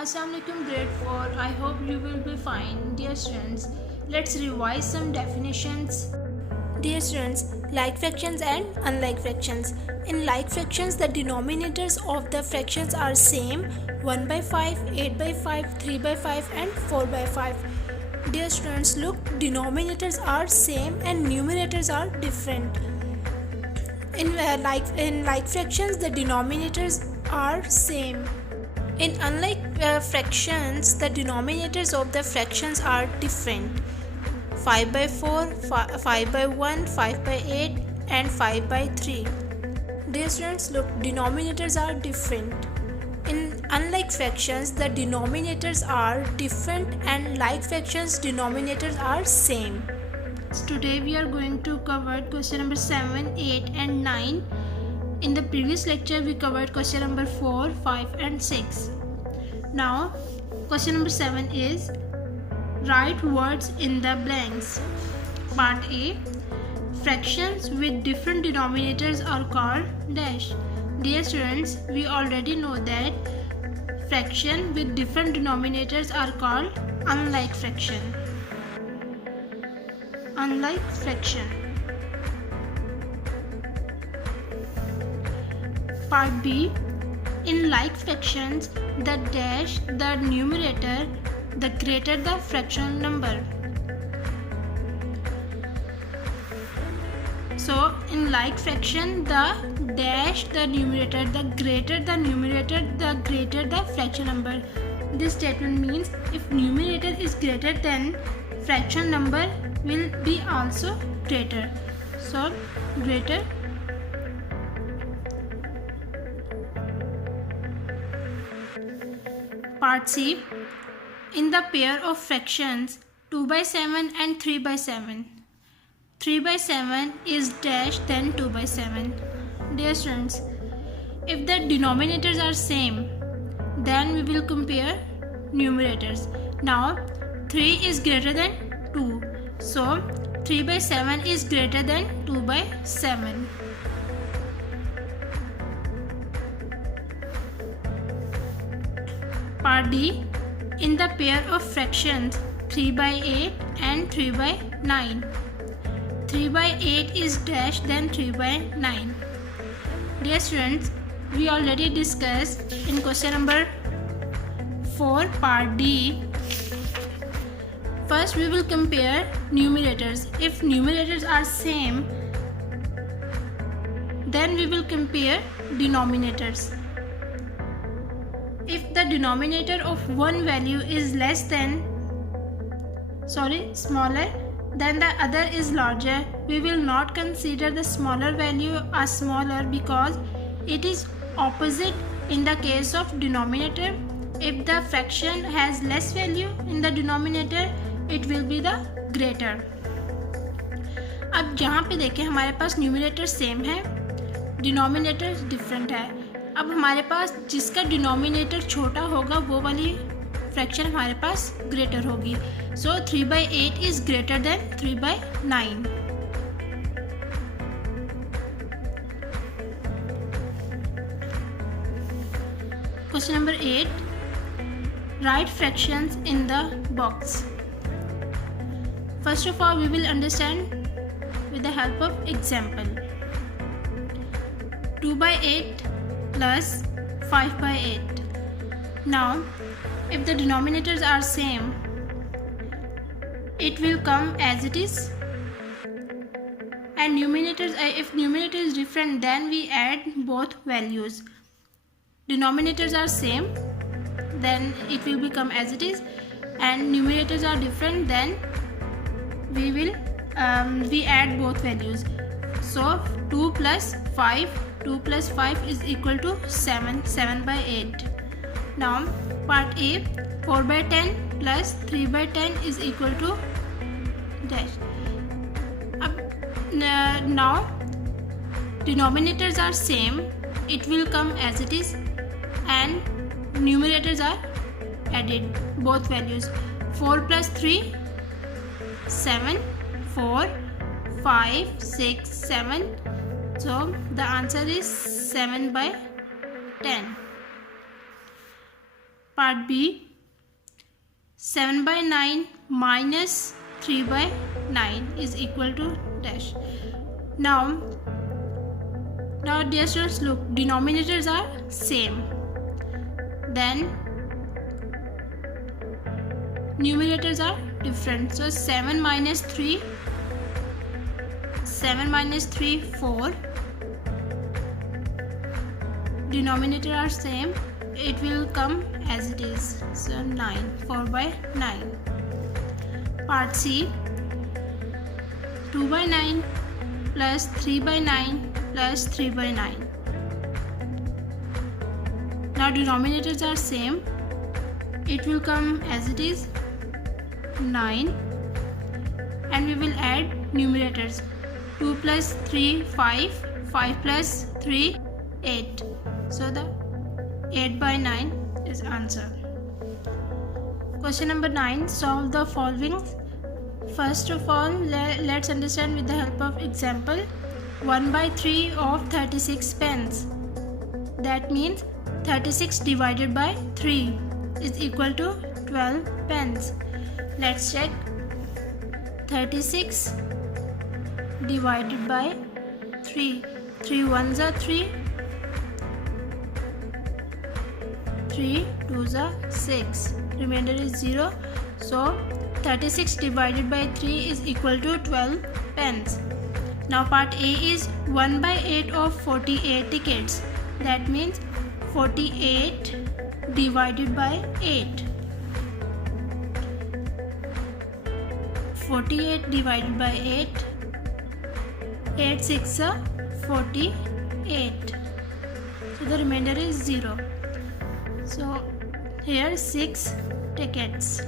Assalamualaikum grade 4. I hope you will be fine. Dear students, let's revise some definitions. Dear students, like fractions and unlike fractions. In like fractions, the denominators of the fractions are same: 1 by 5, 8 by 5, 3 by 5 and 4 by 5. Dear students, look, denominators are same and numerators are different. In like fractions, the denominators are same. In unlike fractions, the denominators of the fractions are different. 5 by 4, 5 by 1, 5 by 8 and 5 by 3. Dear students, look, denominators are different. In unlike fractions, the denominators are different, and like fractions, denominators are same. Today we are going to cover question number 7, 8 and 9. In the previous lecture we covered question number 4, 5 and 6. Now question number 7 is write words in the blanks. Part A. Fractions with different denominators are called dash. Dear students, we already know that fraction with different denominators are called unlike fraction. Unlike fraction. Part B. In like fractions, the dash, the numerator, the greater the fractional number. So in like fraction, the dash, the numerator, the greater the numerator, the greater the fractional number. This statement means if numerator is greater, then fractional number will be also greater. So greater. Part C. In the pair of fractions 2 by 7 and 3 by 7. 3 by 7 is dash then 2 by 7. Dear students, if the denominators are same, then we will compare numerators. Now 3 is greater than 2. So 3 by 7 is greater than 2 by 7. Part D. In the pair of fractions 3 by 8 and 3 by 9. 3 by 8 is dash then 3 by 9. Dear students, we already discussed in question number 4 part D. First we will compare numerators. If numerators are same, then we will compare denominators. If the denominator of one value is smaller than the other is larger, we will not consider the smaller value as smaller because it is opposite in the case of denominator. If the fraction has less value in the denominator, it will be the greater. अब यहाँ पे देखें, हमारे पास numerator same है, denominator different है. अब हमारे पास जिसका डिनोमिनेटर छोटा होगा वो वाली फ्रैक्शन हमारे पास ग्रेटर होगी. सो 3 by 8 is greater than 3 by 9. Question number 8. Write fractions in the box. First of all, we will understand with the help of example. 2 by 8 plus 5 by 8. Now, if the denominators are same, it will come as it is. And numerators, if numerator is different, then we add both values. Denominators are same, then it will become as it is. And numerators are different, then we add both values. So 2 plus 5 is equal to 7 by 8. Now part A, 4 by 10 plus 3 by 10 is equal to dash. Now denominators are same, it will come as it is, and numerators are added, both values. 4 plus 3, 7, 4, 5, 6, 7. So the answer is 7 by 10. Part B, 7 by 9 minus 3 by 9 is equal to dash. Now dear students, look, denominators are same, then numerators are different. So 7 minus 3, 4. Denominator are same, it will come as it is. So 9, 4 by 9. Part C, 2 by 9 plus 3 by 9 plus 3 by 9. Now denominators are same, it will come as it is 9, and we will add numerators. 2 plus 3, 5, 5 plus 3, 8. So the 8 by 9 is answer. Question number 9, solve the following. First of all, let's understand with the help of example. 1 by 3 of 36 pence. That means 36 divided by 3 is equal to 12 pence. Let's check. 36 divided by 3. 3 ones are 3. 3 twos are 6. Remainder is 0. So 36 divided by 3 is equal to 12 pence. Now part A is 1 by 8 of 48 tickets. That means 48 divided by 8. 48 divided by 8. 8 6 are 48. So the remainder is 0. So here 6 tickets.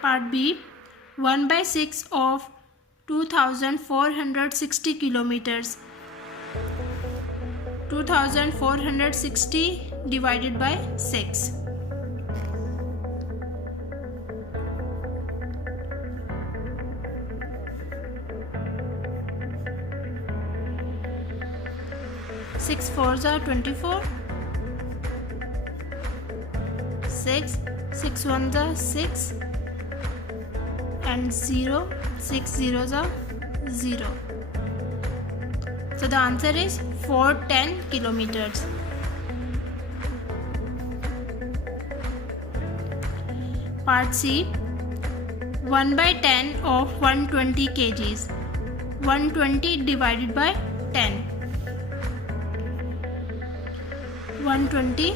Part B, 1 by 6 of 2460 kilometers. 2460 divided by 6. Six fours are 24. 6 ones are 6. And 0, 6 zeros are 0. So the answer is 410 kilometers. Part C, 1 by 10 of 120 kgs. 120 divided by 10. 120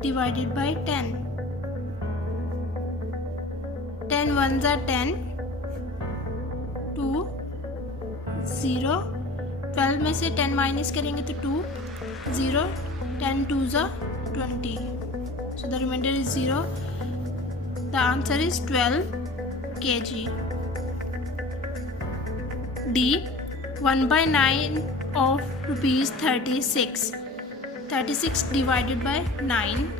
divided by 10. 10 ones are 10. 2 0. 12 में से 10 minus करेंगे तो 2 0. 10 twos are 20. So the remainder is 0. The answer is 12 kg. D, 1 by 9 of rupees 36. 36 divided by 9.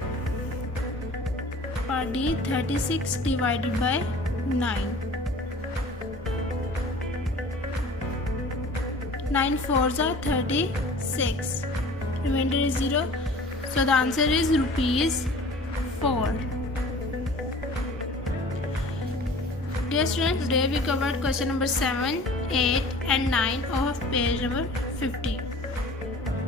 Part D, 36 divided by 9. 9 fours are 36. Remainder is 0. So the answer is rupees 4. Dear students, today we covered question number 7, 8 and 9 of page number 50.